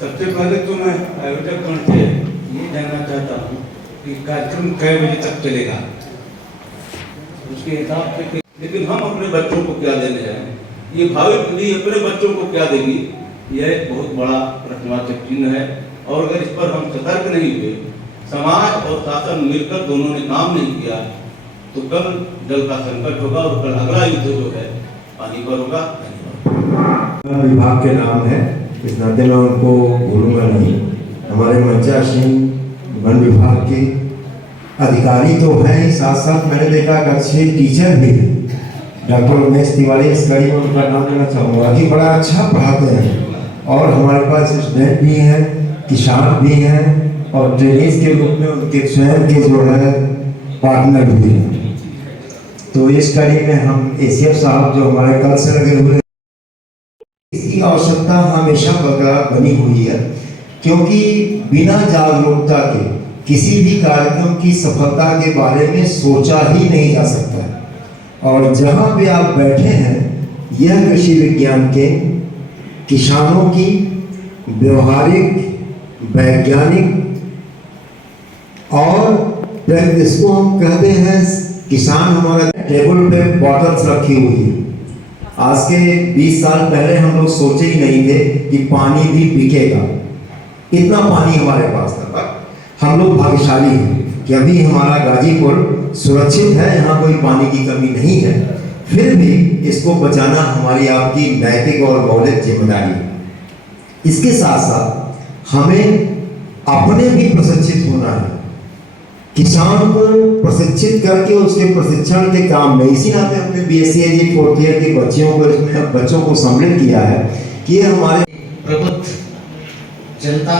सबसे पहले तो मैं आयोजक गण से ये जानना चाहता हूँ कि कार्यक्रम कै बजे तक चलेगा, उसके हिसाब से। लेकिन हम अपने बच्चों को क्या देने जाएं, ये भावी पीढ़ी अपने बच्चों को क्या देगी, यह एक बहुत बड़ा प्रश्नवाचक चिन्ह है। और अगर इस पर हम सतर्क नहीं हुए, समाज और शासन मिलकर दोनों ने काम नहीं किया, तो कल जल का संकट होगा और कल अगला युद्ध जो है पानी पर होगा। विभाग के नाम है, इस नाते मैं उनको भूलूंगा नहीं। हमारे मंचा सिंह वन विभाग के अधिकारी तो हैं ही, साथ साथ मैंने देखा कि अच्छे टीचर भी हैं। डॉक्टर उमेश तिवारी, इस कड़ी में उनका नाम लेना चाहूँगा कि बड़ा अच्छा पढ़ाते हैं। और हमारे पास स्टूडेंट भी हैं, किसान भी हैं, और ट्रेनिंग के रूप में उनके स्वयं के जो है पार्टनर भी हैं। तो इस कड़ी में हम एसीएफ साहब जो हमारे कल से लगे हुए, इसकी आवश्यकता हमेशा बरकरार बनी हुई है, क्योंकि बिना जागरूकता के किसी भी कार्यक्रम की सफलता के बारे में सोचा ही नहीं जा सकता है। और जहाँ पे आप बैठे हैं, यह कृषि विज्ञान केंद्र किसानों की व्यवहारिक, वैज्ञानिक और इसको हम कहते हैं किसान, हमारा टेबल पे बॉटल्स रखी हुई है। आज के 20 साल पहले हम लोग सोचे ही नहीं थे कि पानी भी बिकेगा, इतना पानी हमारे पास था। पर हम लोग भाग्यशाली हैं कि अभी हमारा गाजीपुर सुरक्षित है, यहाँ कोई पानी की कमी नहीं है। फिर भी इसको बचाना हमारी आपकी नैतिक और मौलिक जिम्मेदारी है। इसके साथ साथ हमें अपने भी प्रशिक्षित होना है, किसान को प्रशिक्षित करके उसके प्रशिक्षण के काम में। इसी नाते हमने बीएससी एजी 4th ईयर के बच्चों को सम्मिलित किया है कि ये हमारे प्रबुद्ध जनता,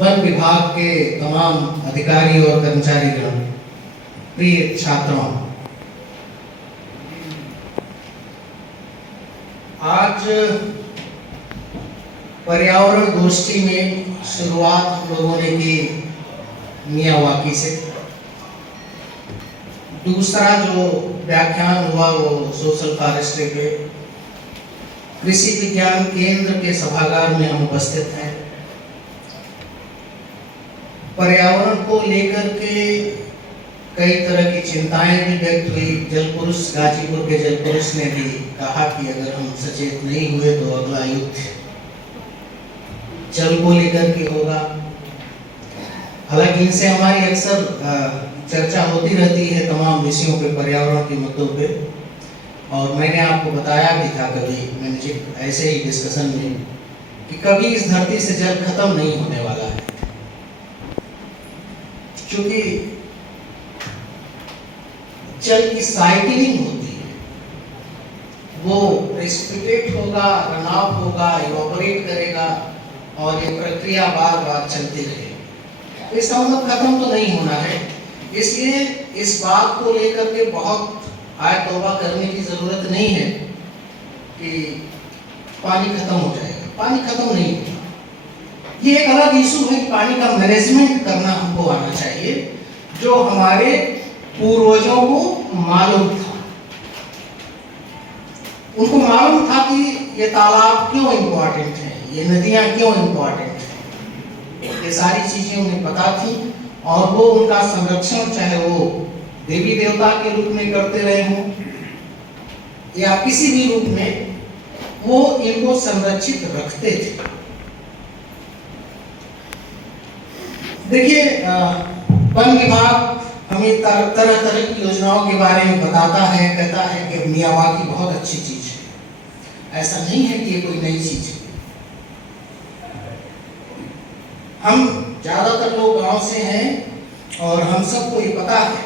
वन विभाग के तमाम अधिकारी और कर्मचारीगण, प्रिय छात्रों, आज पर्यावरण गोष्ठी में शुरुआत हम लोगों ने की मियावाकी से। दूसरा जो व्याख्यान हुआ वो सोशल फॉरेस्ट्री पे कृषि विज्ञान केंद्र के सभागार में हम उपस्थित हैं। पर्यावरण को लेकर के कई तरह की चिंताएं भी व्यक्त हुई। जल पुरुष, गाजीपुर के जल पुरुष ने भी कहा कि अगर हम सचेत नहीं हुए तो अगला युद्ध जल को लेकर के होगा। हालांकि इनसे हमारी अक्सर चर्चा होती रहती है तमाम विषयों पे, पर्यावरण के मुद्दों पे। और मैंने आपको बताया भी था कभी, मैंने ऐसे ही डिस्कशन में, कि कभी इस धरती से जल खत्म नहीं होने वाला है, क्योंकि जल की साइकिलिंग होती है। वो प्रेसिपिटेट होगा, रन ऑफ होगा, इवापोरेट करेगा, और ये प्रक्रिया बार बार चलती रहेगी। इसका मतलब खत्म तो नहीं होना है। इसलिए इस बात को लेकर के बहुत आय तौबा करने की जरूरत नहीं है कि पानी खत्म हो जाएगा। पानी खत्म नहीं होगा। ये एक अलग इशू है कि पानी का मैनेजमेंट करना हमको आना चाहिए, जो हमारे पूर्वजों को मालूम था। उनको मालूम था कि ये तालाब क्यों इम्पोर्टेंट है, ये नदियां क्यों इम्पोर्टेंट है। ये सारी चीजें उन्हें पता थी, और वो उनका संरक्षण, चाहे वो देवी देवता के रूप में करते रहे हों या किसी भी रूप में, वो इनको संरक्षित रखते थे। देखिए, वन विभाग हमें तरह तरह की योजनाओं के बारे में बताता है, कहता है कि मियावाकी बहुत अच्छी चीज है। ऐसा नहीं है कि ये कोई नई चीज है। हम ज्यादातर लोग गांव से हैं, और हम सबको ये पता है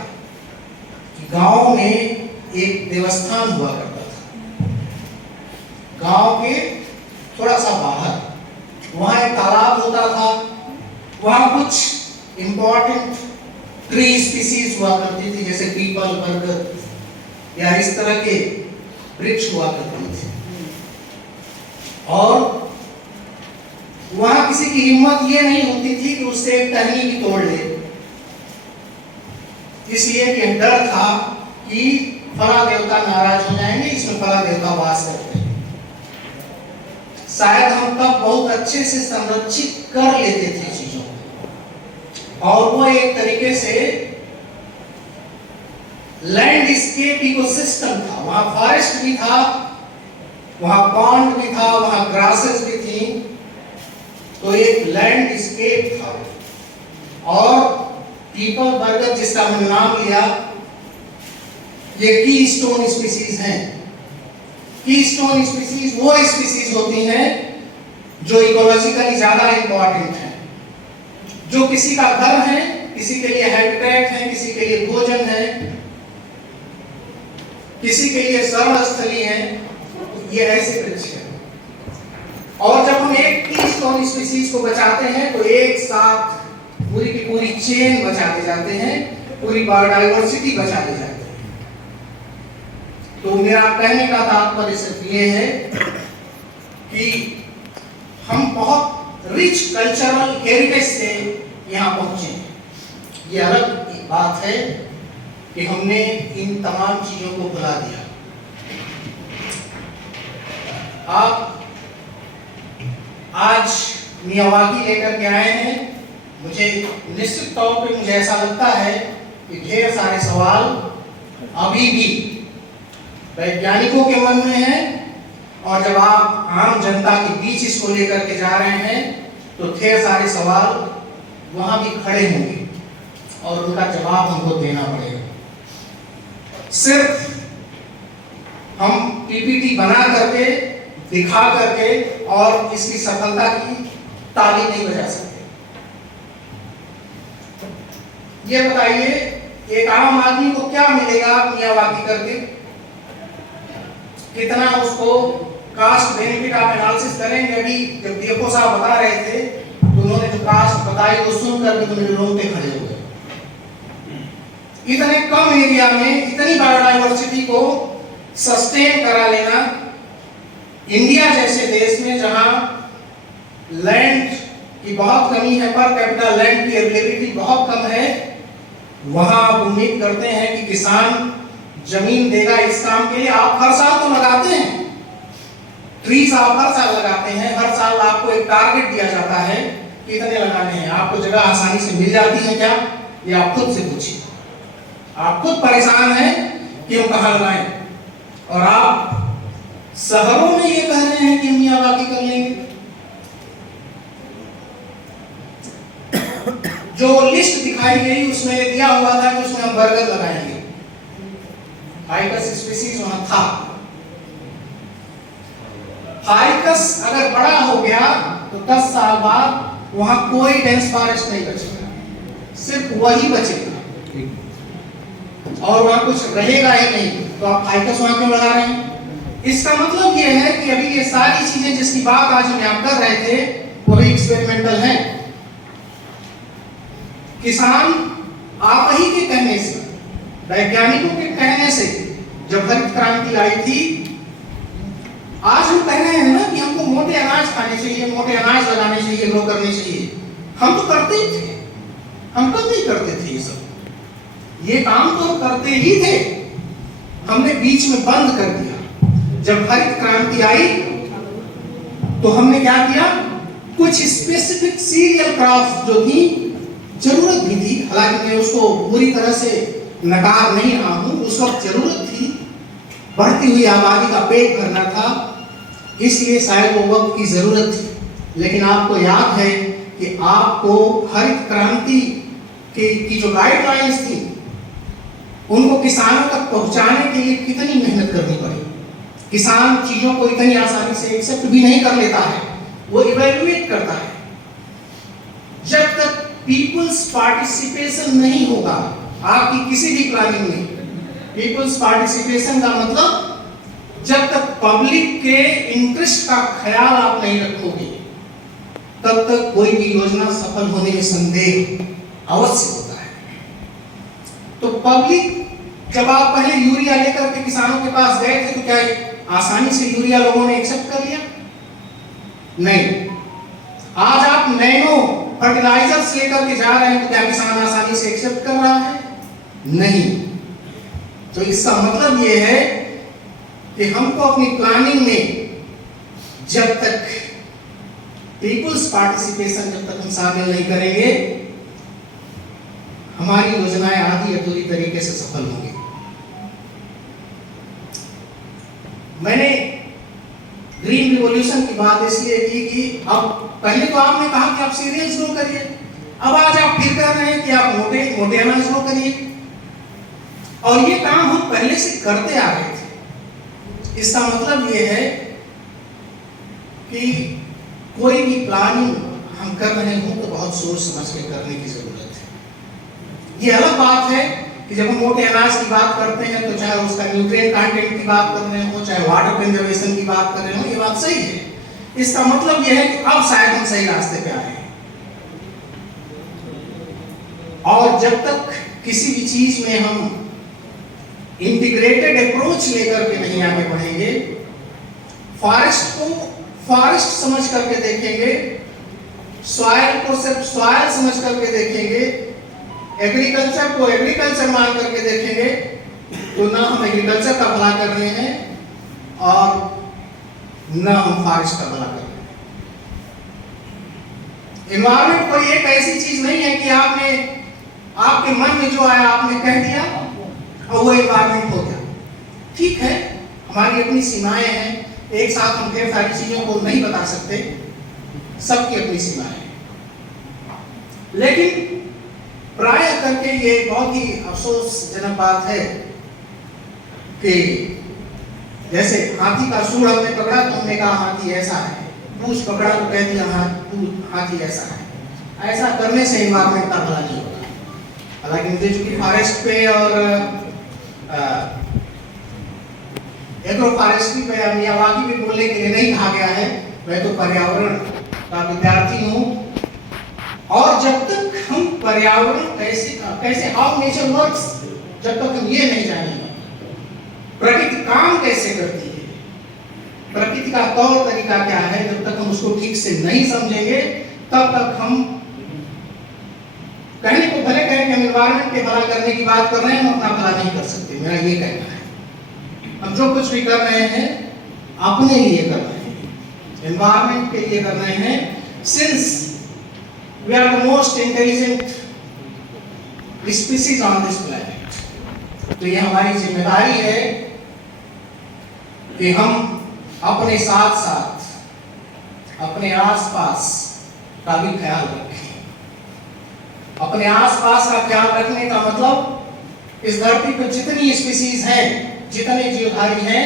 कि गांव में एक देवस्थान हुआ करता था। गांव के थोड़ा सा बाहर वहां एक तालाब होता था। वहां कुछ इंपॉर्टेंट ट्री स्पीसीज हुआ करती थी, जैसे पीपल, बरगद या इस तरह के वृक्ष हुआ करते थे। और वहां किसी की हिम्मत ये नहीं होती थी कि उससे एक टहनी भी तोड़ ले, इसलिए कि डर था कि फला देवता नाराज हो जाएंगे, इसमें फला देवता वास करते हैं। शायद हम तब बहुत अच्छे से संरक्षित कर लेते थे चीजों को, और वो एक तरीके से लैंडस्केप इकोसिस्टम था। वहां फॉरेस्ट भी था, वहां पॉन्ड भी था, वहां ग्रासेस भी थी, तो एक लैंडस्केप था। और पीपल बरगद जिसका हमने नाम लिया, ये की स्टोन स्पीसीज हैं। की स्टोन स्पीसीज वो स्पीसीज होती हैं जो इकोलॉजिकली ज्यादा इंपॉर्टेंट है, जो किसी का घर है, किसी के लिए हैबिटेट है, किसी के लिए भोजन है, किसी के लिए शरणस्थली है। ये ऐसे वृक्ष है। और जब हम एक की स्टोन स्पीसीज को बचाते हैं तो एक साथ पूरी की पूरी चेन बचाते जाते हैं, पूरी बायोडाइवर्सिटी बचाते जाते हैं। तो मेरा कहने का तात्पर्य सिर्फ ये है कि हम बहुत रिच कल्चरल हेरिटेज से यहाँ पहुंचे हैं। ये अलग बात है कि हमने इन तमाम चीजों को भुला दिया। आप आज मियावाकी लेकर के आए हैं। मुझे निश्चित तौर पे मुझे ऐसा लगता है कि ढेर सारे सवाल अभी भी वैज्ञानिकों के मन में हैं, और जब आप आम जनता के बीच इसको लेकर के जा रहे हैं तो ढेर सारे सवाल वहां भी खड़े होंगे और उनका जवाब हमको देना पड़ेगा। सिर्फ हम पीपीटी बना करके, दिखा करके और इसकी सफलता की ताली नहीं बजा सकते। ये बताइए, एक आम आदमी को क्या मिलेगा मियावाकी करके? कितना उसको कास्ट बेनिफिट आप एनालिसिस करेंगे। अभी जब डीएफओ साहब बता रहे थे तो उन्होंने जो कास्ट बताई वो सुन करके तो मेरे रोंगटे खड़े हो गए। इतने कम एरिया में इतनी बायोडाइवर्सिटी को सस्टेन करा लेना, इंडिया जैसे देश में जहां लैंड की बहुत कमी है, पर कैपिटल लैंड की अवेलेबिलिटी बहुत कम है, वहां आप उम्मीद करते हैं कि किसान जमीन देगा इस काम के लिए। आप हर साल तो लगाते हैं ट्रीज, आप हर साल लगाते हैं, हर साल आपको एक टारगेट दिया जाता है कि इतने लगाने हैं। आपको जगह आसानी से मिल जाती है क्या? ये आप खुद से पूछिए। आप खुद परेशान हैं कि हम कहाँ लगाएं, और आप शहरों में ये कह रहे हैं कि हम मियावाकी कर लेंगे। जो लिस्ट दिखाई गई उसमें दिया हुआ था कि उसमें हम बरगद लगाएंगे, फाइकस स्पीसीज वहां था। फाइकस अगर बड़ा हो गया तो 10 साल बाद वहां कोई डेंस फॉरेस्ट नहीं बचेगा, सिर्फ वही बचेगा और वहां कुछ रहेगा ही नहीं। तो आप फाइकस वहां क्यों लगा रहे हैं? इसका मतलब यह है कि अभी ये सारी चीजें जिसकी बात आज हम यहाँ कर रहे थे वो भी एक्सपेरिमेंटल हैं। किसान आप ही के कहने से, वैज्ञानिकों के कहने से, जब हरित क्रांति आई थी, आज हम कह रहे हैं ना कि हमको मोटे अनाज खाने चाहिए, मोटे अनाज लगाने चाहिए, ग्रो करने चाहिए। हम तो करते ही थे, हम कब नहीं करते थे ये सब? ये काम तो हम करते ही थे, हमने बीच में बंद कर दिया। जब हरित क्रांति आई तो हमने क्या किया? कुछ स्पेसिफिक सीरियल क्रॉप्स जो थी, जरूरत भी थी, हालांकि मैं उसको पूरी तरह से नकार नहीं रहा हूं, उस वक्त जरूरत थी, बढ़ती हुई आबादी का पेट भरना था, इसलिए शायद वो वक्त की जरूरत थी। लेकिन आपको याद है कि आपको हरित क्रांति की जो गाइडलाइंस थी उनको किसानों तक पहुंचाने के लिए कितनी मेहनत करनी पड़ी। किसान चीजों को इतनी आसानी से एक्सेप्ट भी नहीं कर लेता है, वो इवैल्यूएट करता है। जब तक पीपल्स पार्टिसिपेशन नहीं होगा आपकी किसी भी प्लानिंग में, पीपल्स पार्टिसिपेशन का मतलब जब तक पब्लिक के इंटरेस्ट का ख्याल आप नहीं रखोगे तब तक कोई भी योजना सफल होने में संदेह अवश्य होता है। तो पब्लिक, जब आप पहले यूरिया लेकर के किसानों के पास गए थे तो क्या आसानी से यूरिया लोगों ने एक्सेप्ट कर लिया? नहीं। आज आप नैनो फर्टिलाइजर्स लेकर के जा रहे हैं तो क्या किसान आसानी से एक्सेप्ट कर रहा है? नहीं। तो इसका मतलब यह है कि हमको अपनी प्लानिंग में जब तक पीपुल्स पार्टिसिपेशन जब तक हम शामिल नहीं करेंगे, हमारी योजनाएं आधी अधूरी तरीके से सफल होंगी। मैंने ग्रीन रिवॉल्यूशन की बात इसलिए की कि अब पहले तो आपने कहा कि आप सीरियल्स ग्रो करिए, अब आज आप फिर कह रहे हैं कि आप मोटे अनाज ग्रो करिए, और ये काम हम पहले से करते आ रहे थे। इसका मतलब ये है कि कोई भी प्लानिंग हम कर रहे हों तो बहुत सोच समझ के करने की जरूरत है। ये अलग बात है कि जब हम मोटे अनाज की बात करते हैं तो चाहे उसका न्यूट्रिएंट कंटेंट की बात कर रहे हो, चाहे वाटर कंजर्वेशन की बात कर रहे हो, ये बात सही है। इसका मतलब यह है कि अब शायद हम सही रास्ते पे आए हैं। और जब तक किसी भी चीज में हम इंटीग्रेटेड अप्रोच लेकर के नहीं आगे बढ़ेंगे, फॉरेस्ट को फॉरेस्ट समझ करके देखेंगे, सॉइल को सिर्फ सॉइल समझ करके देखेंगे, एग्रीकल्चर को एग्रीकल्चर मान करके देखेंगे, तो ना हम एग्रीकल्चर का भला कर रहे हैं और ना हम फॉरेस्ट का भला कर रहे हैं। एनवायरमेंट कोई एक ऐसी चीज नहीं है कि आपने आपके मन में जो आया आपने कह दिया और वो एनवायरमेंट हो गया। ठीक है, हमारी अपनी सीमाएं हैं, एक साथ हम ढेर सारी चीजों को नहीं बता सकते, सबकी अपनी सीमाएं हैं। लेकिन प्राय करके ये बहुत ही अफसोसजनक बात है कि जैसे हाथी का सूंड हमने पकड़ा तो हमने कहा हाथी ऐसा है, पूंछ पकड़ा तो कह दिया हाथी ऐसा है। ऐसा करने से एनवायरमेंट का भला नहीं होगा। हालांकि मुझे चूंकि फॉरेस्ट पे और एग्रो फॉरेस्ट्री पे या मियावाकी भी बोलने के लिए नहीं कहा गया है, मैं तो पर्यावरण का विद्यार्थी हूँ। और जब तक हम पर्यावरण कैसे हाउ नेचर वर्क्स, जब तक हम ये नहीं जानेंगे प्रकृति काम कैसे करती है, प्रकृति का तौर तरीका क्या है, जब तक हम उसको ठीक से नहीं समझेंगे, तब तक हम कहने को भले कहें कि हम एनवायरमेंट के भला करने की बात कर रहे हैं, हम अपना भला नहीं कर सकते। मेरा ये कहना है, हम जो कुछ भी कर रहे हैं अपने लिए कर रहे हैं, एनवायरमेंट के लिए कर रहे हैं। Since we are the most intelligent species on this planet, तो ये हमारी जिम्मेदारी है कि हम अपने साथ साथ अपने आसपास का भी ख्याल रखें। अपने आसपास का ख्याल रखने का मतलब इस धरती पर जितनी स्पीसीज हैं, जितने जीवधारी हैं,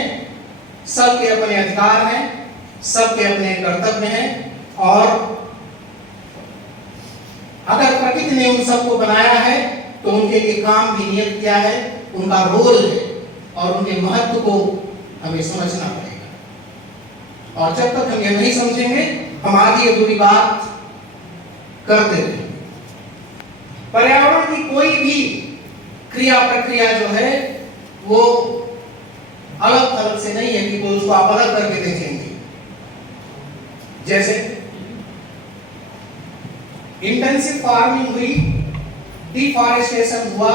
सबके अपने अधिकार हैं, सबके अपने कर्तव्य हैं, और अगर प्रकृति ने उन सबको बनाया है तो उनके लिए काम भी नियत किया है, उनका रोल है, और उनके महत्व को हमें समझना पड़ेगा। और जब तक हम ये नहीं समझेंगे, हम आधी अधूरी बात करते रहेंगे। पर्यावरण की कोई भी क्रिया प्रक्रिया जो है वो अलग थलग से नहीं है कि कोई उसको आप अलग करके देखेंगे। जैसे इंटेंसिव फार्मिंग हुई, डिफॉरेस्टेशन हुआ,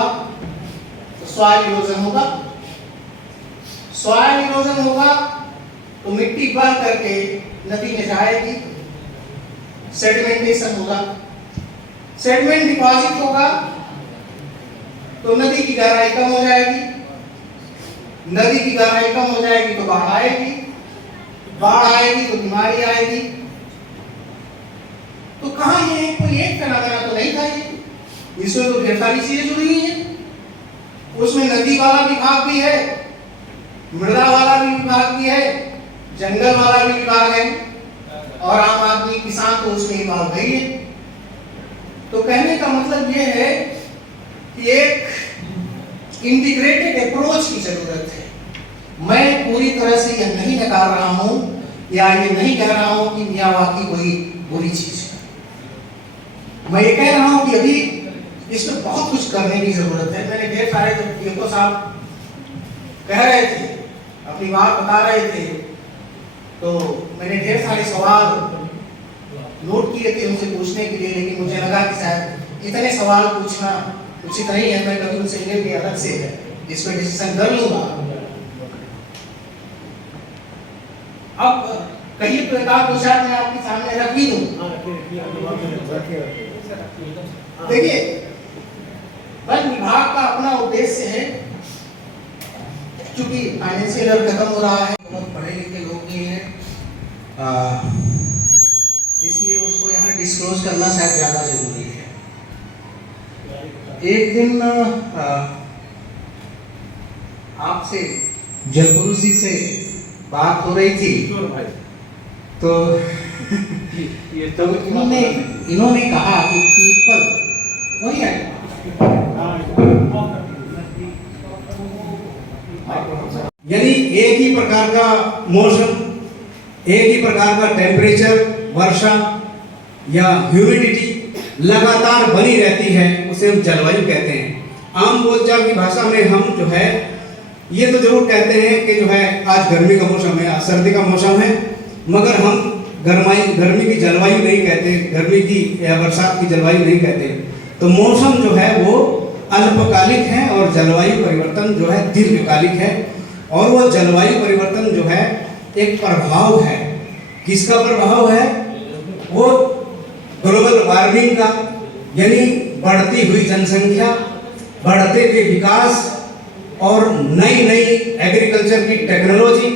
तो सॉइल इरोजन होगा। सॉइल इरोजन होगा तो मिट्टी बह करके नदी में जाएगी, सेडिमेंटेशन होगा। सेडिमेंट डिपॉजिट होगा तो नदी की गहराई कम हो जाएगी, नदी की गहराई कम हो जाएगी तो बाढ़ आएगी, बाढ़ आएगी तो बीमारी आएगी। तो कहां ये कोई एक फिनोमेना तो नहीं था, ये इसमें तो ढेर सारी चीजें जुड़ी हुई हैं। उसमें नदी वाला विभाग भी है, मृदा वाला भी विभाग भी है, जंगल वाला भी विभाग है, और आम आदमी किसान तो उसमें इन्वॉल्व है। तो कहने का मतलब ये है कि एक इंटीग्रेटेड अप्रोच की जरूरत है। मैं पूरी तरह से यह नहीं नकार रहा हूं या ये नहीं कह रहा हूं कि मियावाकी कोई बुरी चीज है। मैं ये कह रहा हूं कि अभी इसमें बहुत कुछ करने की जरूरत है। मैंने ढेर सारे, जब पीएमओ साहब कह रहे थे, अपनी बात बता रहे थे, तो मैंने ढेर सारे सवाल नोट किए थे उनसे पूछने के लिए, लेकिन मुझे लगा कि शायद इतने सवाल पूछना उचित नहीं है। मैं कभी उनसे लेके अलग से इस पर डिस्कशन कर लूंगा। अब कहिए तो एक आध दो चार मैं आपके सामने रख भी दूं। देखिए, वन विभाग का अपना उद्देश्य है, चूंकि फाइनेंशियल ईयर खत्म हो रहा है, बहुत पढ़े लिखे लोग भी हैं, इसलिए उसको यहाँ डिस्क्लोज करना शायद ज़्यादा जरूरी है। एक दिन आपसे जलपुरुष जी से बात हो रही थी, तो इन्होंने कहा कि पीपल वही है, यानी एक ही प्रकार का मौसम, एक ही प्रकार का टेम्परेचर, वर्षा या ह्यूमिडिटी लगातार बनी रहती है, उसे हम जलवायु कहते हैं। आम बोलचाल की भाषा में हम जो है ये तो जरूर कहते हैं कि जो है आज गर्मी का मौसम है, आज सर्दी का मौसम है, मगर हम गर्मी की जलवायु नहीं कहते, गर्मी की या बरसात की जलवायु नहीं कहते। तो मौसम जो है वो अल्पकालिक है और जलवायु परिवर्तन जो है दीर्घकालिक है। और वो जलवायु परिवर्तन जो है एक प्रभाव है। किसका प्रभाव है? वो ग्लोबल वार्मिंग का, यानी बढ़ती हुई जनसंख्या, बढ़ते हुए विकास और नई नई एग्रीकल्चर की टेक्नोलॉजी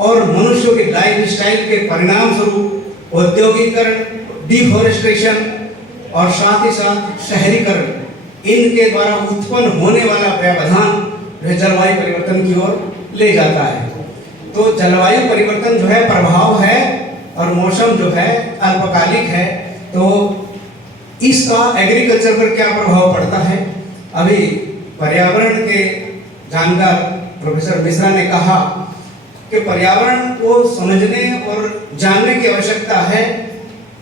और मनुष्यों के लाइफ स्टाइल के परिणाम स्वरूप औद्योगिकरण, डिफॉरेस्टेशन और साथ ही साथ शहरीकरण, इनके द्वारा उत्पन्न होने वाला व्यवधान जलवायु परिवर्तन की ओर ले जाता है। तो जलवायु परिवर्तन जो है प्रभाव है और मौसम जो है अल्पकालिक है। तो इसका एग्रीकल्चर पर क्या प्रभाव पड़ता है? अभी पर्यावरण के जानकार प्रोफेसर मिश्रा ने कहा कि पर्यावरण को समझने और जानने की आवश्यकता है,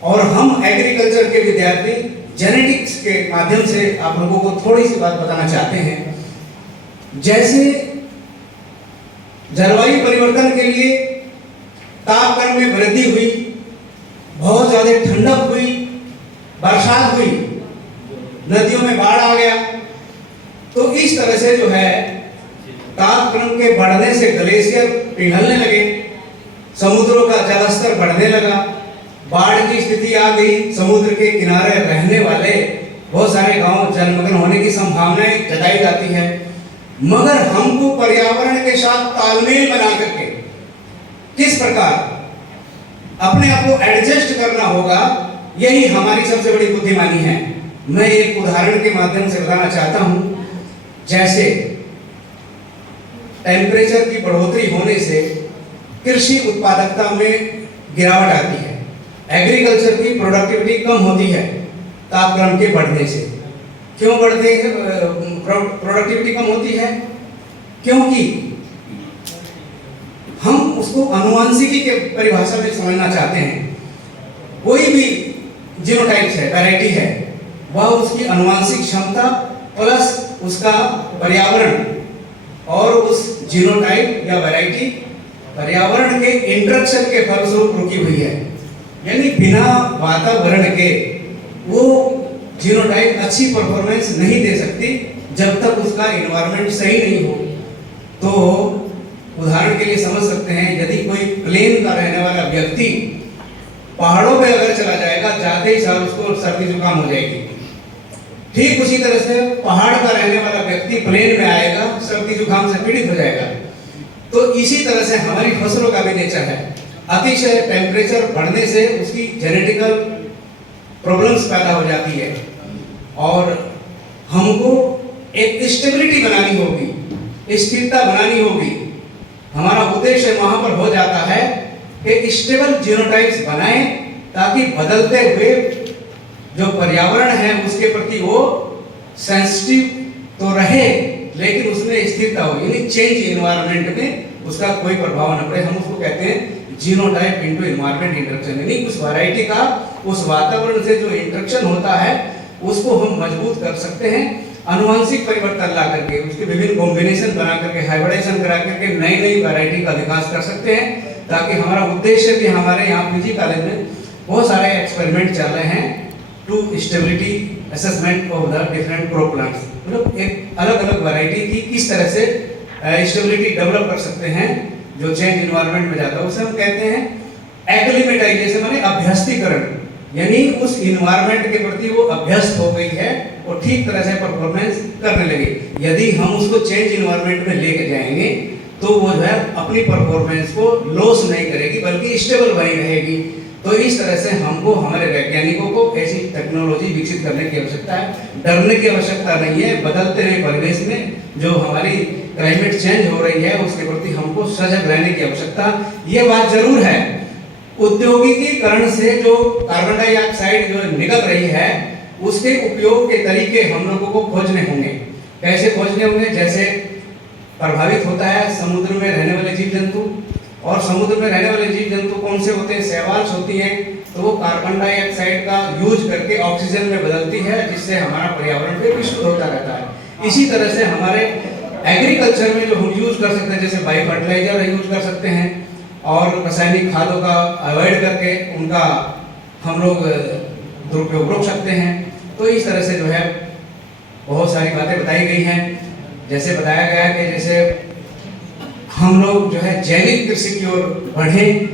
और हम एग्रीकल्चर के विद्यार्थी जेनेटिक्स के माध्यम से आप लोगों को थोड़ी सी बात बताना चाहते हैं। जैसे जलवायु परिवर्तन के लिए तापक्रम में वृद्धि हुई, बहुत ज्यादा ठंडक हुई, बरसात हुई, नदियों में बाढ़ आ गया, तो इस तरह से जो है तापक्रम के बढ़ने से ग्लेशियर पिघलने लगे, समुद्रों का जलस्तर बढ़ने लगा, बाढ़ की स्थिति आ गई, समुद्र के किनारे रहने वाले बहुत सारे गांव जलमग्न होने की संभावनाएं जताई जाती है। मगर हमको पर्यावरण के साथ तालमेल बना करके किस प्रकार अपने आप को एडजस्ट करना होगा, यही हमारी सबसे बड़ी बुद्धिमानी है। मैं एक उदाहरण के माध्यम से बताना चाहता हूं। जैसे टेम्परेचर की बढ़ोतरी होने से कृषि उत्पादकता में गिरावट आती है, एग्रीकल्चर की प्रोडक्टिविटी कम होती है तापक्रम के बढ़ने से। क्यों बढ़ते हैं प्रोडक्टिविटी कम होती है? क्योंकि हम उसको आनुवंशिकी के परिभाषा में समझना चाहते हैं। कोई भी जीनोटाइप है, वैरायटी है, वह उसकी आनुवंशिक क्षमता प्लस उसका पर्यावरण और उस जीनोटाइप या वैरायटी पर्यावरण के इंटरेक्शन के फलस्वरूप रुकी हुई है। यानी बिना वातावरण के वो जीनोटाइप अच्छी परफॉर्मेंस नहीं दे सकती जब तक उसका एनवायरनमेंट सही नहीं हो। तो उदाहरण के लिए समझ सकते हैं, यदि कोई प्लेन का रहने वाला व्यक्ति पहाड़ों पे अगर चला जाएगा, जाते ही साल उसको सर्दी जुकाम हो जाएगी। ठीक उसी तरह से पहाड़ का रहने वाला व्यक्ति प्लेन में आएगा, सर्दी जुकाम से पीड़ित हो जाएगा। तो इसी तरह से हमारी फसलों का भी नेचर है। अतिशय टेम्परेचर बढ़ने से उसकी जेनेटिकल प्रॉब्लम्स पैदा हो जाती है, और हमको एक स्टेबिलिटी बनानी होगी, स्थिरता बनानी होगी। हमारा उद्देश्य वहां पर हो जाता है कि स्टेबल जीनोटाइप्स बनाएं, ताकि बदलते हुए जो पर्यावरण है उसके प्रति वो सेंसिटिव तो रहे, लेकिन उसमें स्थिरता हो, यानी चेंज एनवायरनमेंट में उसका कोई प्रभाव न पड़े। हम उसको कहते हैं जीनोटाइप इनटू एनवायरनमेंट इंटरेक्शन, यानी उस वैरायटी का उस वातावरण से जो इंटरेक्शन होता है उसको हम मजबूत कर सकते हैं। आनुवंशिक परिवर्तन ला करके, उसके विभिन्न कॉम्बिनेशन बना करके, हाइब्रिडेशन करा करके नई नई वैरायटी का विकास कर सकते हैं, ताकि हमारा उद्देश्य भी, हमारे यहाँ पीजी कॉलेज में बहुत सारे एक्सपेरिमेंट चल रहे हैं to stability assessment of the different crop plants. मतलब एक अलग अलग वैरायटी की किस तरह से स्टेबिलिटी डेवलप कर सकते हैं जो चेंज एनवायरनमेंट में जाता है, उसे हम कहते हैं एक्लिमेटाइजेशन माने अभ्यस्तीकरण, यानी उस इन्वायरमेंट के प्रति वो अभ्यस्त हो गई है और ठीक तरह से परफॉर्मेंस करने लगी। यदि हम उसको चेंज इन्वायरमेंट में लेके जाएंगे तो वो जो है अपनी परफॉर्मेंस को लॉस नहीं करेगी बल्कि स्टेबल बनी रहेगी। तो इस तरह से हमको हमारे वैज्ञानिकों को ऐसी टेक्नोलॉजी विकसित करने की आवश्यकता है। डरने की आवश्यकता नहीं है। बदलते हुए परिवेश में जो हमारी क्लाइमेट चेंज हो रही है उसके प्रति हमको सजग रहने की आवश्यकता। ये बात जरूर है, औद्योगिकीकरण से जो कार्बन डाइऑक्साइड जो निकल रही है उसके उपयोग के तरीके हम लोगों को खोजने होंगे। कैसे खोजने होंगे? जैसे प्रभावित होता है समुद्र में रहने वाले जीव जंतु, और समुद्र में रहने वाले जीव जंतु कौन से होते हैं? शैवाल्स होती हैं। तो वो कार्बन डाइऑक्साइड का यूज करके ऑक्सीजन में बदलती है, जिससे हमारा पर्यावरण भी विशुद्ध होता रहता है। इसी तरह से हमारे एग्रीकल्चर में जो हम यूज कर सकते हैं, जैसे बायो फर्टिलाइजर यूज कर सकते हैं और रासायनिक खादों का अवॉइड करके उनका हम लोग दुरुपयोग रोक सकते हैं। तो इस तरह से जो है बहुत सारी बातें बताई गई हैं। जैसे बताया गया है कि जैसे हम लोग जो है जैविक कृषि की ओर बढ़ें,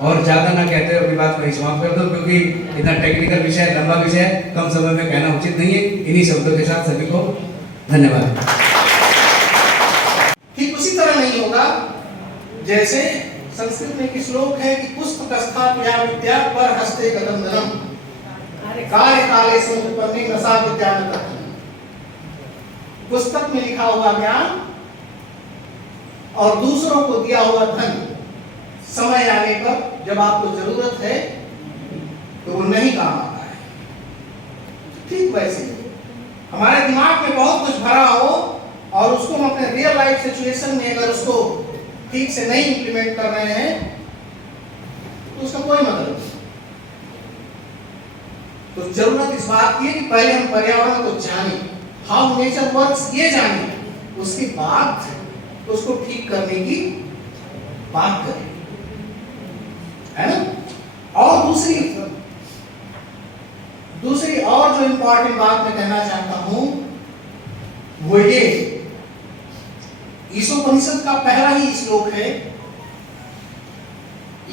और ज़्यादा ना कहते हुए अपनी बात को समाप्त कर दो, क्योंकि इतना टेक्निकल विषय, लंबा विषय, कम समय में कहना उचित नहीं है। इन्हीं शब्दों के साथ सभी को धन्यवाद। ठीक उसी तरह नहीं होगा जैसे संस्कृत में एक श्लोक है कि पुस्तक स्थापया विद्या पर हस्ते कदम कार्य काले संपन्ने नसा विद्या न कथन। पुस्तक में लिखा हुआ ज्ञान और दूसरों को दिया हुआ धन समय आने पर जब आपको जरूरत है तो वो नहीं काम आता है। ठीक वैसे हमारे दिमाग में बहुत कुछ भरा हो और उसको हम अपने रियल लाइफ सिचुएशन में अगर उसको ठीक से नहीं इंप्लीमेंट कर रहे हैं तो उसका कोई मतलब नहीं। तो जरूरत इस बात की है कि पहले हम पर्यावरण को जानें, हाउ नेचर वर्क्स ये जानें, उसके बाद उसको ठीक करने की बात करें, है ना। और दूसरी और जो इंपॉर्टेंट बात मैं कहना चाहता हूं वो ये, ईशोपनिषद का पहला ही श्लोक है,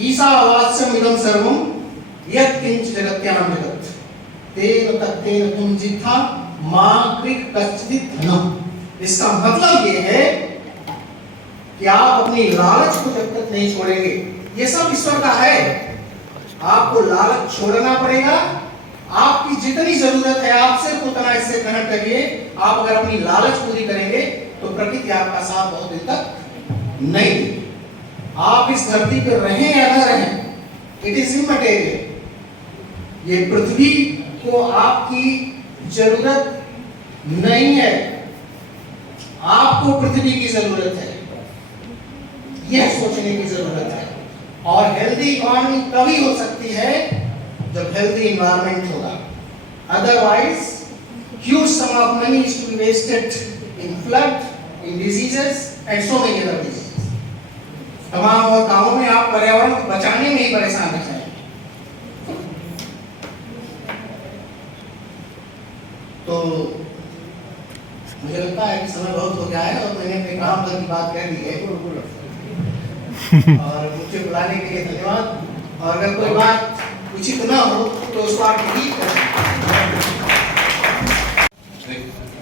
ईशावास्यम इदं सर्वं यत् किंच जगत्याम जगत् तेन तत्तेन किंचित्था मा कृत कच्चित् धनम्। इसका मतलब ये है कि आप अपनी लालच को जब तक नहीं छोड़ेंगे, ये सब ईश्वर का है, आपको लालच छोड़ना पड़ेगा। आपकी जितनी जरूरत है आप सिर्फ उतना इससे ग्रहण करिए। आप अगर अपनी लालच पूरी करेंगे तो प्रकृति आपका साथ बहुत दिन तक नहीं देगी। आप इस धरती पर रहें या न रहें, इट इज इमटेरियल। ये पृथ्वी को आपकी जरूरत नहीं है, आपको पृथ्वी की जरूरत है, यह सोचने की जरूरत है। और हेल्दी इकोनॉमी तभी हो सकती है जब हेल्दी एनवायरनमेंट होगा। Otherwise huge sum of money is to be wasted in flood, in diseases and so many other diseases। तमाम और कामों में आप पर्यावरण को बचाने में ही परेशान रह जाएंगे। तो मुझे लगता है कि समय बहुत हो गया है और मैंने अपने काम की बात कह दी है और मुझे बुलाने के लिए धन्यवाद। और अगर कोई बात उचित ना हो तो उसको आप डिलीट कर सकते।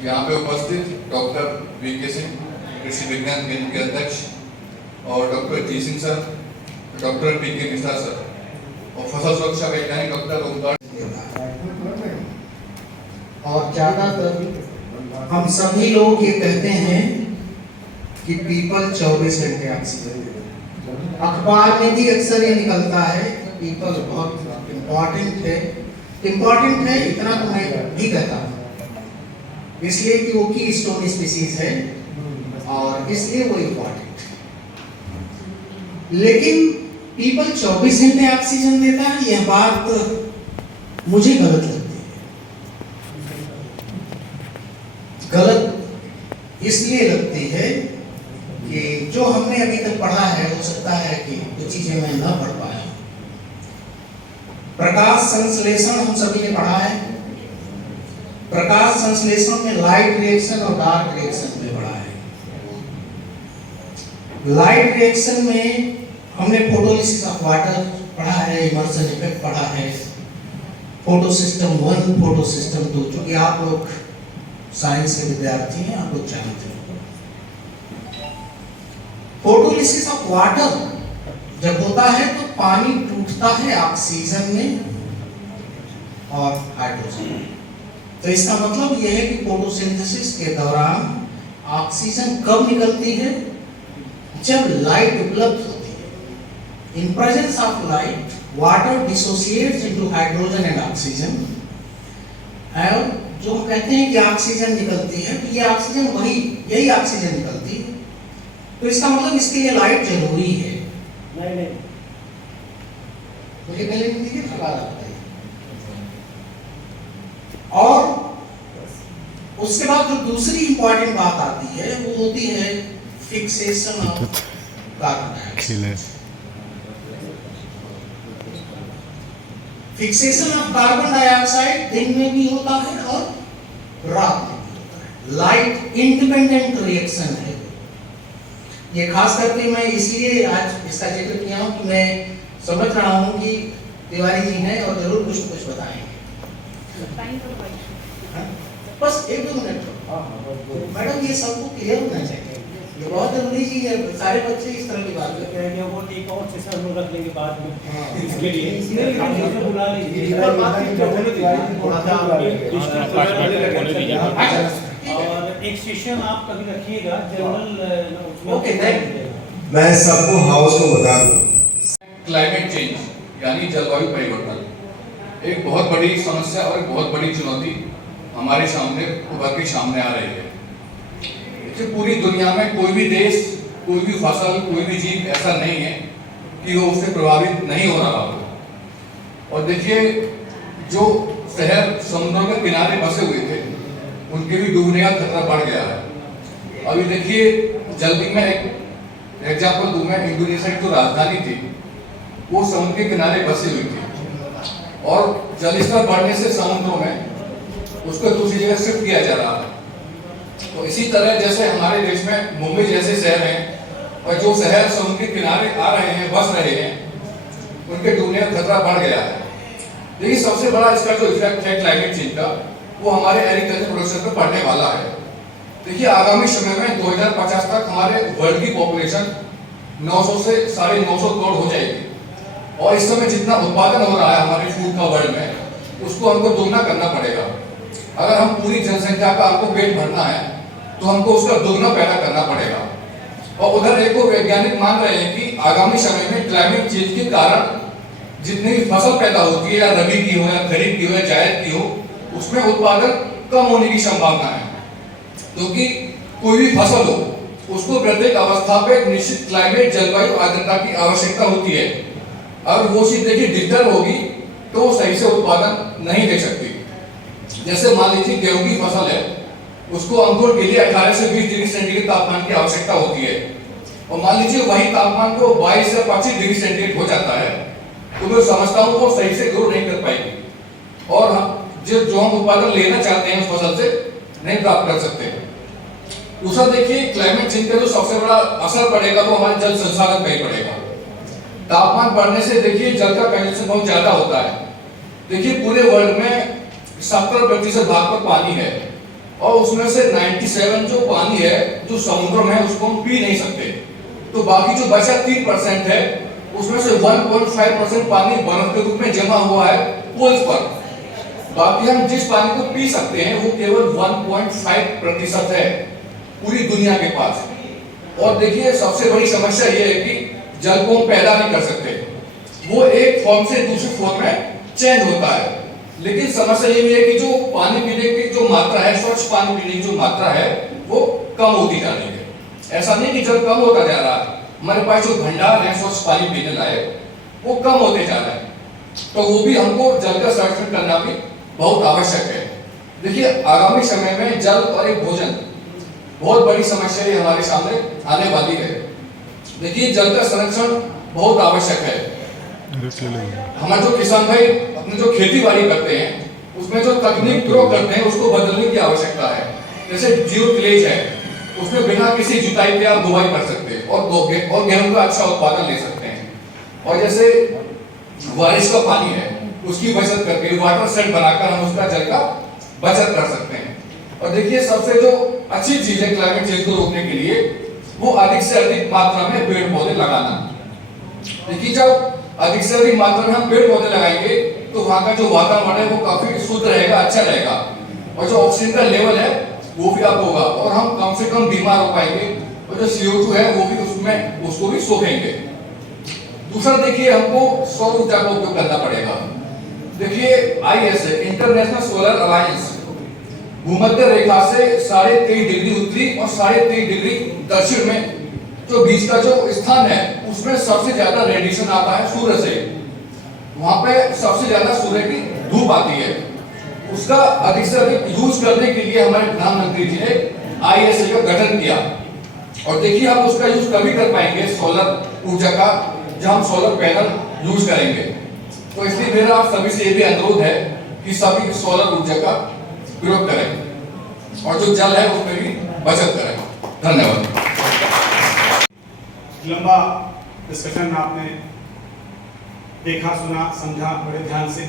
यहाँ पे उपस्थित डॉक्टर वीके सिंह, कृषि विज्ञान केंद्र के अध्यक्ष, और डॉक्टर जी सिंह सर, डॉक्टर पीके मिश्रा सर, और फसल सुरक्षा वैज्ञानिक डॉक्टर ओमकार। और ज्यादातर हम सभी लोग ये कहते हैं कि पीपल 24 घंटे ऑक्सीजन देता है। अखबार में भी अक्सर ये निकलता है पीपल बहुत इम्पोर्टेंट है, इतना तो मैं भी कहता हूँ, इसलिए कि वो की स्टोन स्पीसीज है और इसलिए वो इम्पोर्टेंट है। लेकिन पीपल 24 घंटे ऑक्सीजन देता है, यह बात मुझे गलत लगती है। गलत इसलिए लगती है कि जो हमने अभी तक पढ़ा है, हो सकता है कि कुछ चीजें मैं न पढ़ पाया। प्रकाश संश्लेषण हम सभी ने पढ़ा है। प्रकाश संश्लेषण में लाइट रिएक्शन और डार्क रिएक्शन में पढ़ा है। लाइट रिएक्शन में हमने फोटोलिसिस ऑफ वाटर पढ़ा है, इमर्सन इफेक्ट पढ़ा है, फोटो सिस्टम 1, फोटो सिस्टम 2, चूंकि आप लोग साइंस के विद्यार्थी हैं, आप लोग जानते हैं। फोटोलिसिस ऑफ वाटर जब होता है तो पानी टूटता है ऑक्सीजन में और हाइड्रोजन में। तो इसका मतलब यह है कि फोटोसिंथेसिस के दौरान ऑक्सीजन कब निकलती है? जब लाइट उपलब्ध होती है। In presence of light water dissociates into hydrogen and oxygen, और जो हम कहते हैं कि ऑक्सीजन निकलती है, तो ये ऑक्सीजन यही ऑक्सीजन निकलती है। तो इसका मतलब इसके लिए लाइट जरूरी है। नहीं मुझे पहले नहीं दीजिए, सवाल बताइए। और उसके बाद जो दूसरी इंपॉर्टेंट बात आती है वो होती है fixation of carbon dioxide. Fixation of carbon dioxide दिन में भी होता है और रात में भी होता है। लाइट इंडिपेंडेंट रिएक्शन है। ये खास करके मैं इसलिए आज इसका जिक्र किया हूं कि मैं समझ रहा हूं कि तिवारी जी हैं और जरूर कुछ कुछ बताएंगे। बस 1-2 मिनट मैडम, ये सबको क्लियर होना चाहिए, ये बहुत जरूरी चीज है। सारे बच्चे इस तरह की बात करते हैं। वो एक और सेशन हम रख लेंगे बाद में हाँ। इसके लिए बुला लीजिए और एक सेशन आप कभी रखिएगा जनरल। Okay, thank you. मैं सबको हाउस को बता दूं, क्लाइमेट चेंज यानी जलवायु परिवर्तन एक बहुत बड़ी समस्या और एक बहुत बड़ी चुनौती हमारे सामने उभर के सामने आ रही है। देखिए, पूरी दुनिया में कोई भी देश, कोई भी फसल, कोई भी जीव ऐसा नहीं है कि वो उससे प्रभावित नहीं हो रहा हो। और देखिए, जो शहर समुद्रों के किनारे बसे हुए थे उनके भी डूबने का खतरा बढ़ गया है। अभी देखिए, जल्दी में एक एग्जाम्पल दूं मैं, इंडोनेशिया की जो राजधानी थी वो समुद्र के किनारे बसी हुई थी और जल स्तर बढ़ने से समुद्रों में उसको दूसरी जगह शिफ्ट किया जा रहा है। तो इसी तरह जैसे हमारे देश में मुंबई जैसे शहर हैं और जो शहर समुद्र के किनारे आ रहे हैं, बस रहे हैं, उनके डूबने का खतरा बढ़ गया है। लेकिन सबसे बड़ा इसका जो इफेक्ट है क्लाइमेट चेंज का, वो हमारे एग्रीकल्चर प्रोडक्शन पर पड़ने वाला है। देखिए, आगामी समय में 2050 तक हमारे वर्ल्ड की पॉपुलेशन 900 से 950 करोड़ हो जाएगी और इस समय जितना उत्पादन हो रहा है हमारे फूड का वर्ल्ड में, उसको हमको दोगुना करना पड़ेगा। अगर हम पूरी जनसंख्या का आपको पेट भरना है तो हमको उसका दोगुना पैदा करना पड़ेगा। और उधर एक वैज्ञानिक मान रहे हैं कि आगामी समय में क्लाइमेट चेंज के कारण जितनी भी फसल पैदा होती है, या रबी की हो या खरीफ की हो या जायद की हो, उसमें उत्पादन कम होने की संभावना है। क्योंकि कोई भी फसल हो, उसको प्रत्येक अवस्था पे एक निश्चित क्लाइमेट, जलवायु, आर्द्रता की आवश्यकता होती है। अगर वो चीज देखिए डिजिटल होगी तो वो सही से उत्पादन नहीं दे सकती। जैसे मान लीजिए गेहूं की फसल है, उसको अंकुर के लिए 18 से 20 डिग्री सेंटीग्रेड तापमान की आवश्यकता होती है और मान लीजिए वही तापमान को 22 से 25 डिग्री सेंटीग्रेड हो जाता है तो मैं समझता हूँ वो सही से ग्रो नहीं कर पाएगी और जो हम उत्पादन लेना चाहते हैं उस फसल से नहीं प्राप्त कर सकते। दूसरा देखिए, क्लाइमेट चेंज का जो सबसे बड़ा असर पड़ेगा वो हमारे जल संसाधन पर ही पड़ेगा। तापमान बढ़ने से देखिए जल का कंजम्पशन बहुत ज्यादा होता है। देखिए, पूरे वर्ल्ड में 70% भाग पर पानी है और उसमें से 97 जो पानी है जो समुद्र में है उसको हम पी नहीं सकते। तो बाकी जो बचा 3% है उसमें से 1.5% पानी बर्फ के रूप में जमा हुआ है पोल्स पर। बाकी हम जिस पानी को पी सकते हैं वो केवल 1.5% है पूरी दुनिया के पास। और देखिए, सबसे बड़ी समस्या ये है कि जल को हम पैदा नहीं कर सकते, वो एक फॉर्म से दूसरी फॉर्म में चेंज होता है। लेकिन समस्या ये भी है कि जो पानी पीने की जो मात्रा है, स्वच्छ पानी पीने की जो मात्रा है वो कम होती जा रही है। ऐसा नहीं कि जल कम होता जा रहा है, हमारे पास जो भंडार है स्वच्छ पानी पीने लायक वो कम होते जा रहे हैं। तो वो भी हमको जल का संरक्षण करना भी बहुत आवश्यक है। देखिए, आगामी समय में जल और एक भोजन बहुत बड़ी समस्या ही हमारे सामने आने वाली है। देखिए, जल का संरक्षण बहुत आवश्यक है। हमारे जो किसान भाई अपने जो खेती बाड़ी करते हैं उसमें जो तकनीक ग्रो करते हैं उसको बदलने की आवश्यकता है। जैसे जीरो टिलेज है, उसमें बिना किसी जुताई के आप बुवाई कर सकते हैं और गेहूं का अच्छा उत्पादन ले सकते हैं। और जैसे बारिश का पानी है उसकी बचत करके वाटर सेट बनाकर हम उसका जल का बचत कर सकते हैं। और देखिए सबसे जो अच्छी चीज है क्लाइमेट चेंज को रोकने के लिए वो अधिक से अधिक मात्रा में पेड़ पौधे लगाना। देखिए जब अधिक से अधिक मात्रा में हम पेड़ पौधे लगाएंगे तो वहाँ का जो वातावरण है वो काफी शुद्ध रहेगा, अच्छा रहेगा और जो ऑक्सीजन का लेवल है वो भी अप होगा और हम कम से कम बीमार हो पाएंगे और जो CO2 है वो भी उसमें उसको भी सोखेंगे। दूसरा देखिए हमको सौर ऊर्जा का उपयोग करना पड़ेगा। देखिए ISA इंटरनेशनल सोलर अलायंस भूमध्य रेखा से 23.5 डिग्री उत्तरी और 23.5 डिग्री दक्षिण में जो बीच का जो स्थान है उसमें सबसे ज्यादा रेडिएशन आता है सूर्य से। वहां पे सबसे ज्यादा सूर्य की धूप आती है। उसका अधिक से अधिक यूज करने के लिए हमारे प्रधानमंत्री जी ने ISA का गठन किया और देखिए हम उसका यूज कभी कर पाएंगे सोलर ऊर्जा का जब हम सोलर पैनल यूज करेंगे। तो इसलिए मेरा आप सभी से ये भी अनुरोध है कि सभी सोलर ऊर्जा का प्रयोग करें और जो जल है उसमें भी बचत करें। धन्यवाद। लंबा डिस्कशन आपने देखा, सुना, समझा बड़े ध्यान से।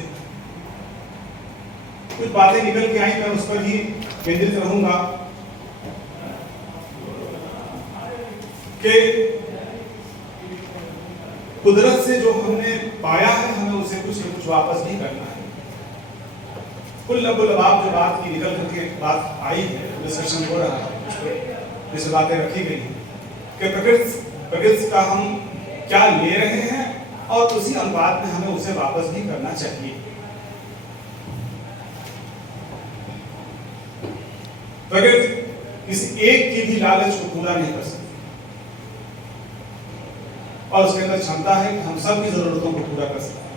कुछ बातें निकल के आई, मैं उस पर ही केंद्रित रहूंगा कि कुदरत से जो हमने पाया है हमें उसे कुछ न कुछ वापस भी करना है। कुल लबाब जो बात की निकल करके बात आई है, डिस्कशन हो रहा है, जैसे बातें रखी गई हैं कि प्रकृति का हम क्या ले रहे हैं और उसी अनुपात में हमें उसे वापस भी करना चाहिए। प्रकृति किसी एक की भी लालच को पूरा नहीं कर सकती और उसके अंदर क्षमता है कि हम सब की जरूरतों को पूरा कर सकते हैं,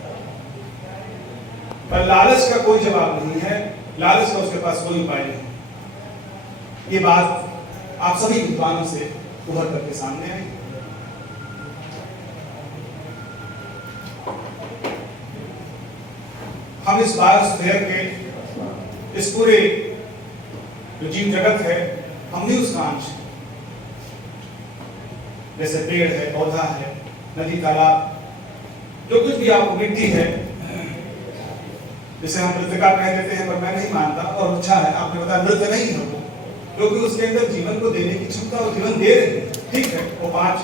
पर लालच का कोई जवाब नहीं है, लालच का उसके पास कोई उपाय नहीं। ये बात आप सभी विद्वानों से उभर करके सामने आई। हम इस बायोस्फीयर के इस पूरे जो जीव जगत है हम भी उसका अंश है। जैसे पेड़ है, पौधा है, नदी तालाब, जो कुछ भी आपको मिट्टी है, जिसे हम मृतिका कह देते हैं, पर मैं नहीं मानता और अच्छा है आपने बताया मृत नहीं है वो, क्योंकि उसके अंदर जीवन को देने की क्षमता और जीवन दे रही है। ठीक है, वो 5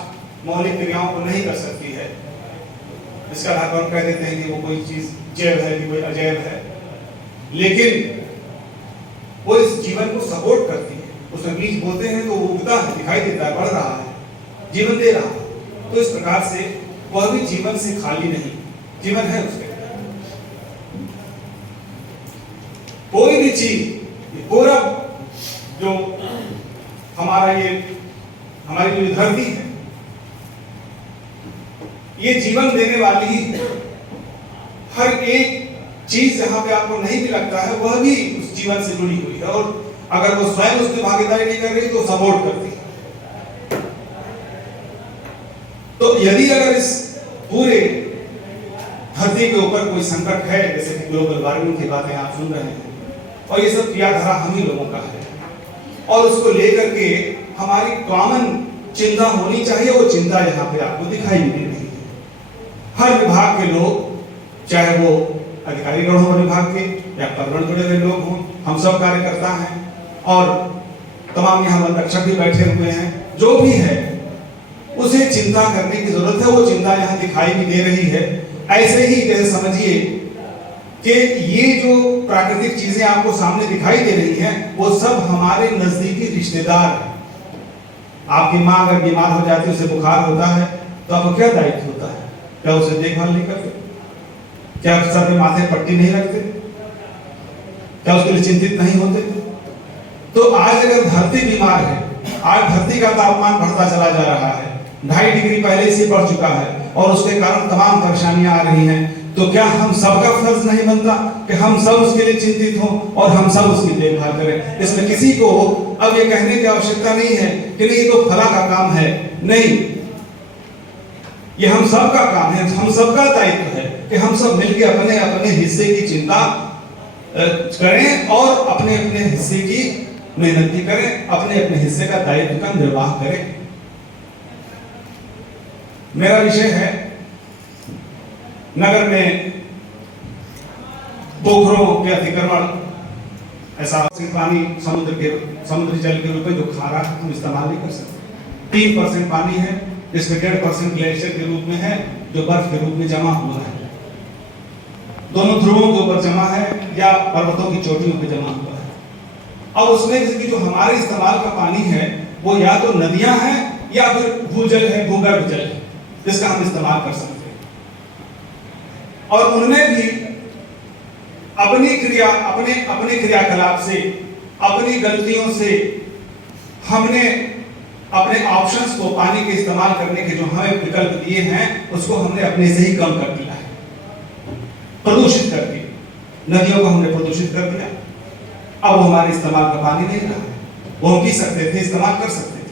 मौलिक क्रियाओं को नहीं कर सकती है, इसका आधार पर हम कह देते हैं कि वो कोई चीज जैव है कि कोई अजैव है, लेकिन वो इस जीवन को सपोर्ट करती है। उसमें बीज बोलते हैं तो वो उगता है, दिखाई देता है, बढ़ रहा है, जीवन दे रहा है। तो इस प्रकार से वह भी जीवन से खाली नहीं, जीवन है उसके अंदर। कोई भी चीज, पूरा जो हमारा ये हमारी जो धरती है ये जीवन देने वाली ही है। हर एक चीज जहां पे आपको नहीं भी लगता है वह भी उस जीवन से जुड़ी हुई है और अगर वो स्वयं उसमें भागीदारी नहीं कर रही तो सपोर्ट करती है। तो यदि अगर इस पूरे धरती के ऊपर कोई संकट है, जैसे कि ग्लोबल वार्मिंग की बातें आप सुन रहे हैं, और ये सब क्रियाधारा हम ही लोगों का है, और उसको लेकर के हमारी कॉमन चिंता होनी चाहिए, वो चिंता यहाँ पे आपको दिखाई नहीं दे रही है। हर विभाग के लोग, चाहे वो अधिकारी गण हो विभाग के या पर्यावरण जुड़े हुए लोग हों, हम सब कार्यकर्ता हैं और तमाम यहाँ वन रक्षक भी बैठे हुए हैं, जो भी है उसे चिंता करने की जरूरत है। वो चिंता यहाँ दिखाई भी दे रही है। ऐसे ही जैसे समझिए कि ये जो प्राकृतिक चीजें आपको सामने दिखाई दे रही हैं वो सब हमारे नजदीकी रिश्तेदार हैं। आपकी माँ अगर बीमार हो जाती है, उसे बुखार होता है, तो आपको क्या दायित्व होता है? क्या उसे देखभाल नहीं करते? क्या सर पे माथे पट्टी नहीं रखते? क्या उसके लिए चिंतित नहीं होते? तो आज अगर धरती बीमार है, आज धरती का तापमान बढ़ता चला जा रहा है, 2.5 डिग्री पहले से बढ़ चुका है और उसके कारण तमाम परेशानियां आ रही हैं, तो क्या हम सबका फर्ज नहीं बनता कि हम सब उसके लिए चिंतित हों और हम सब उसकी देखभाल करें? इसमें किसी को अब ये कहने की आवश्यकता नहीं है कि नहीं ये तो फला का काम है, नहीं, ये हम सब का काम है, हम सबका दायित्व है कि हम सब मिलकर अपने अपने हिस्से की चिंता करें और अपने अपने हिस्से की मेहनत भी करें, अपने अपने हिस्से का दायित्व का निर्वाह करें। मेरा विषय है नगर में पोखरों के अतिक्रमण, ऐसा पानी समुद्री जल के रूप में जो खारा है हम इस्तेमाल नहीं कर सकते। 3% पानी है जिसमें 1.5% ग्लेशियर के रूप में है जो बर्फ के रूप में जमा हुआ है, दोनों ध्रुवों के ऊपर जमा है या पर्वतों की चोटियों पे जमा हुआ है। और उसमें जो हमारे इस्तेमाल का पानी है वो या तो नदियां हैं या फिर भूजल है, भूगर्भ जल है जिसका हम इस्तेमाल कर सकते हैं। और उनमें भी अपने क्रियाकलाप से, अपनी गलतियों से हमने अपने ऑप्शंस को पानी के इस्तेमाल करने के जो हमें विकल्प दिए हैं उसको हमने अपने से ही कम कर दिया है, प्रदूषित कर दिया। नदियों को हमने प्रदूषित कर दिया, अब वो हमारे इस्तेमाल का पानी नहीं रहा, वो हम पी सकते थे, इस्तेमाल कर सकते थे।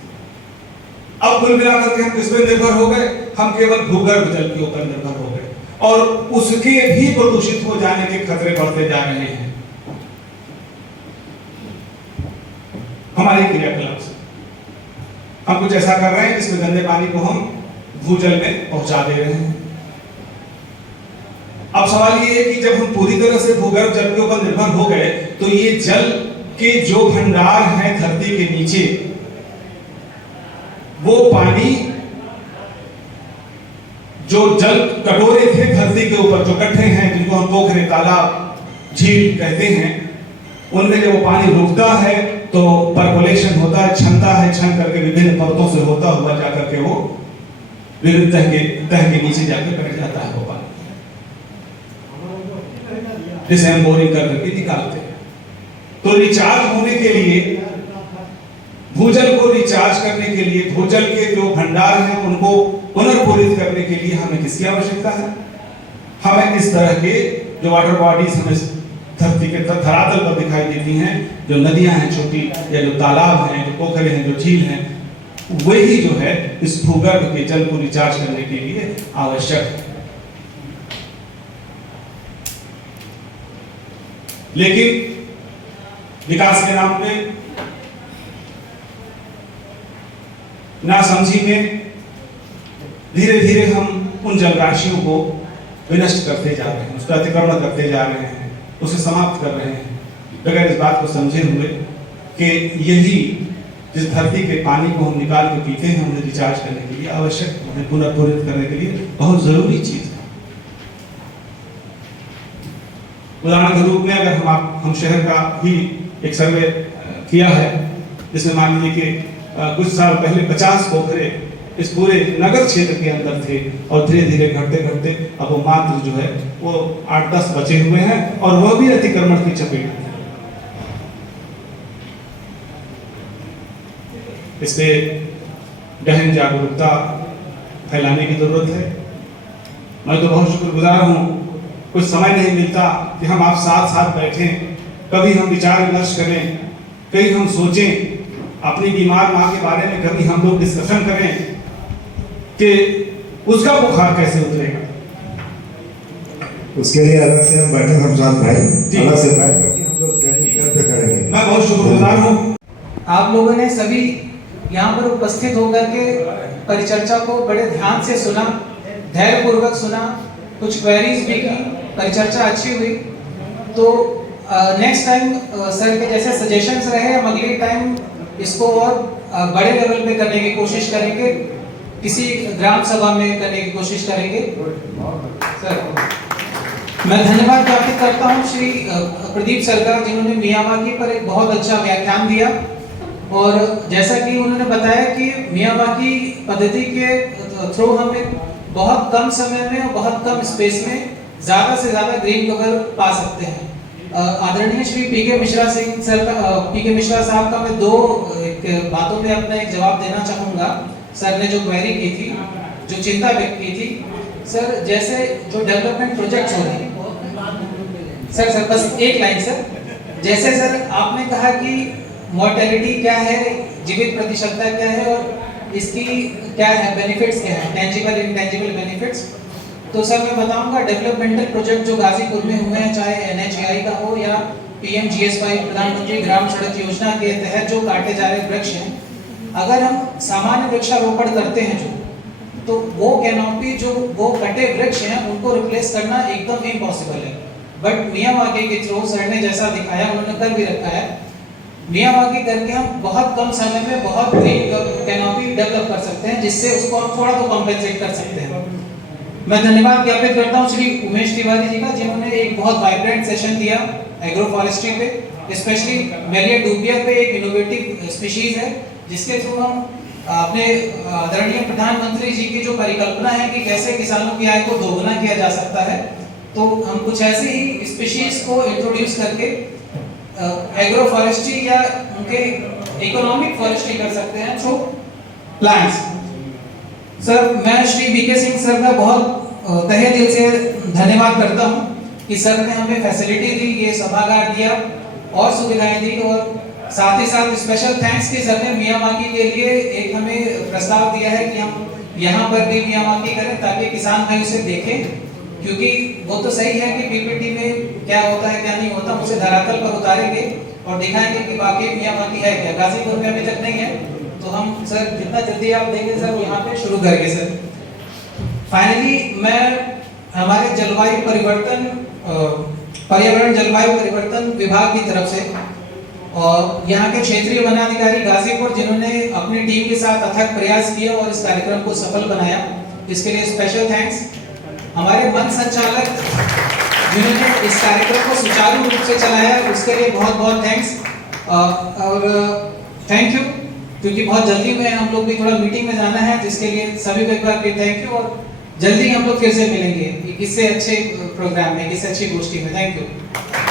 अब कुल मिलाकर के हम किस पे निर्भर हो गए? हम केवल भूगर्भ जल के ऊपर निर्भर हो गए और उसके भी प्रदूषित हो जाने के खतरे बढ़ते जा रहे हैं हमारे क्रियाकलाप से। हम कुछ ऐसा कर रहे हैं जिसमें गंदे पानी को हम भूजल में पहुंचा दे रहे हैं। अब सवाल ये है कि जब हम पूरी तरह से भूगर्भ जल के ऊपर निर्भर हो गए तो ये जल के जो भंडार हैं धरती के नीचे, वो पानी जो जल कटोरे थे धरती के ऊपर, जो गड्ढे हैं जिनको हम पोखरे, तालाब, झील कहते हैं, उनमें जब वो पानी रुकता है तो परकोलेशन होता है, छनता है, छन करके विभिन्न परतों से होता हुआ जाकर के वो विभिन्न तह के नीचे जाकर बैठ जाता है वो पानी, जिसे हम बोरिंग करके निकालते हैं। तो रिचार्ज होने के लिए, भूजल को रिचार्ज करने के लिए, भूजल के जो भंडार हैं उनको पुनर्पूरित करने के लिए हमें किसकी आवश्यकता है? हमें इस तरह के जो वाटर बॉडीज हमें धरती के धरातल पर दिखाई देती हैं, जो नदियां हैं छोटी, या जो तालाब हैं, जो पोखरे हैं, जो झील हैं, वही जो है इस भूगर्भ के जल को रिचार्ज करने के लिए आवश्यक है। लेकिन विकास के नाम पे, नासमझी में धीरे धीरे हम उन जलराशियों को विनष्ट करते जा रहे हैं, उसका अतिक्रमण करते जा रहे हैं, उसे समाप्त कर रहे हैं, बगैर इस बात को समझे हुए कि यही जिस धरती के पानी को हम निकाल के पीते हैं उन्हें रिचार्ज करने के लिए आवश्यक, उन्हें पुनर्पूरित करने के लिए बहुत जरूरी चीज है। उदाहरण के रूप में अगर हम शहर का ही एक सर्वे किया है जिसमें मान लीजिए कि कुछ साल पहले 50 पोखरे इस पूरे नगर क्षेत्र के अंदर थे और धीरे धीरे घटते घटते अब वो मात्र जो है वो 8-10 बचे हुए हैं और वह भी अतिक्रमण की चपेट में। इससे गहन जागरूकता फैलाने की जरूरत है। मैं तो बहुत शुक्रगुजार हूँ, कुछ समय नहीं मिलता कि हम आप साथ साथ बैठें, कभी हम विचार विमर्श करें, कहीं हम सोचें अपनी बीमार माँ के बारे में, कभी हम लोग डिस्कशन करें कि उसका बुखार कैसे उतरेगा। उसके लिए अलग से हम बैठे शमशाद भाई, अलग से बैठ करके हम लोग करेंगे। मैं बहुत शुक्रगुजार हूँ। आप लोगों ने सभी यहाँ पर उपस्थित होकर के परिचर्चा को बड़े ध्यान से सुना, धैर्य पूर्वक सुना, कुछ क्वेरीज भी की, परिचर्चा अच्छी हुई। तो नेक्स्ट टाइम सर के जैसे सजेशंस रहे, हम अगले टाइम इसको और बड़े लेवल पे करने की कोशिश करेंगे, किसी ग्राम सभा में करने की कोशिश करेंगे। सर मैं धन्यवाद ज्ञापित करता हूँ श्री प्रदीप सर का, जिन्होंने मियावाकी पर एक बहुत अच्छा व्याख्यान दिया और जैसा कि उन्होंने बताया कि मियावाकी पद्धति के थ्रू हमें बहुत कम समय में और बहुत कम स्पेस में ज़्यादा से ज़्यादा ग्रीन कवर पा सकते हैं। आदरणीय श्री पीके मिश्रा साहब का मैं दो बातों में अपना एक जवाब देना चाहूँगा। सर ने जो क्वेरी की थी, जो चिंता व्यक्त की थी, सर जैसे जो डेवलपमेंट प्रोजेक्ट्स हो रहे हैं, सर बस एक लाइन सर, जैसे सर आपने कहा कि मॉर्टेलिटी क्या है, जीवित प्रतिशतता क्या है और इसकी क्या है बेनिफिट्स क्या है, टेंजिबल इनटेंजिबल बेनिफिट्स। तो सर मैं बताऊंगा डेवलपमेंटल प्रोजेक्ट जो गाजीपुर में हुए हैं, चाहे NHAI का हो या PMGS5 प्रधानमंत्री ग्राम सड़क योजना के तहत जो काटे जा रहे वृक्ष हैं, अगर हम सामान्य वृक्षारोपण करते हैं जो, तो वो कैनोपी जो वो कटे वृक्ष हैं उनको रिप्लेस करना एकदम इम्पॉसिबल है। बट मियावाकी के थ्रू सर ने जैसा दिखाया उन्होंने कर भी रखा है, मियावाकी करके हम बहुत कम समय में बहुत ग्रीन कैनोपी डेवलप कर सकते हैं, जिससे उसको हम थोड़ा तो कॉम्पेंसेट कर सकते हैं। मैं धन्यवाद ज्ञापित करता हूँ श्री उमेश तिवारी जी का, जिन्होंने एक बहुत वाइब्रेंट सेशन दिया एग्रो फॉरेस्ट्री पे, स्पेशली मेलिया डूबिया पे एक इनोवेटिव स्पीशीज है जिसके थ्रू हम अपने आदरणीय प्रधानमंत्री जी की जो परिकल्पना है कि कैसे किसानों की आय को दोगुना किया जा सकता है, तो हम कुछ ऐसे ही स्पीशीज को इंट्रोड्यूस करके एग्रो फॉरेस्ट्री या उनके इकोनॉमिक फॉरेस्ट्री कर सकते हैं थ्रू प्लांट्स। सर मैं श्री वीके सिंह सर का बहुत तहे दिल से धन्यवाद करता हूं कि सर ने हमें फैसिलिटी दी, ये सभागार दिया और सुविधाएं दी, और साथ ही साथ स्पेशल थैंक्स कि सर ने मियावाकी के लिए एक हमें प्रस्ताव दिया है कि हम यहाँ पर भी मियावाकी करें ताकि किसान भाई उसे देखें, क्योंकि वो तो सही है कि पीपीटी में क्या होता है क्या नहीं होता, उसे धरातल पर उतारेंगे और दिखाएंगे कि वाकई मियावाकी है क्या। गाजीपुर में अभी तक नहीं है, तो हम सर जितना जल्दी आप देंगे सर यहाँ पे शुरू करेंगे सर। फाइनली मैं हमारे जलवायु परिवर्तन पर्यावरण जलवायु परिवर्तन विभाग की तरफ से और यहाँ के क्षेत्रीय वनाधिकारी गाजीपुर जिन्होंने अपनी टीम के साथ अथक प्रयास किया और इस कार्यक्रम को सफल बनाया, इसके लिए स्पेशल थैंक्स। हमारे मंच संचालक जिन्होंने इस कार्यक्रम को सुचारू रूप से चलाया, उसके लिए बहुत बहुत थैंक्स और थैंक यू, क्योंकि बहुत जल्दी में हम लोग भी थोड़ा मीटिंग में जाना है, जिसके लिए सभी को एक बार फिर थैंक यू, और जल्दी हम लोग फिर से मिलेंगे किससे अच्छे प्रोग्राम में, किससे अच्छी गोष्ठी में। Thank you.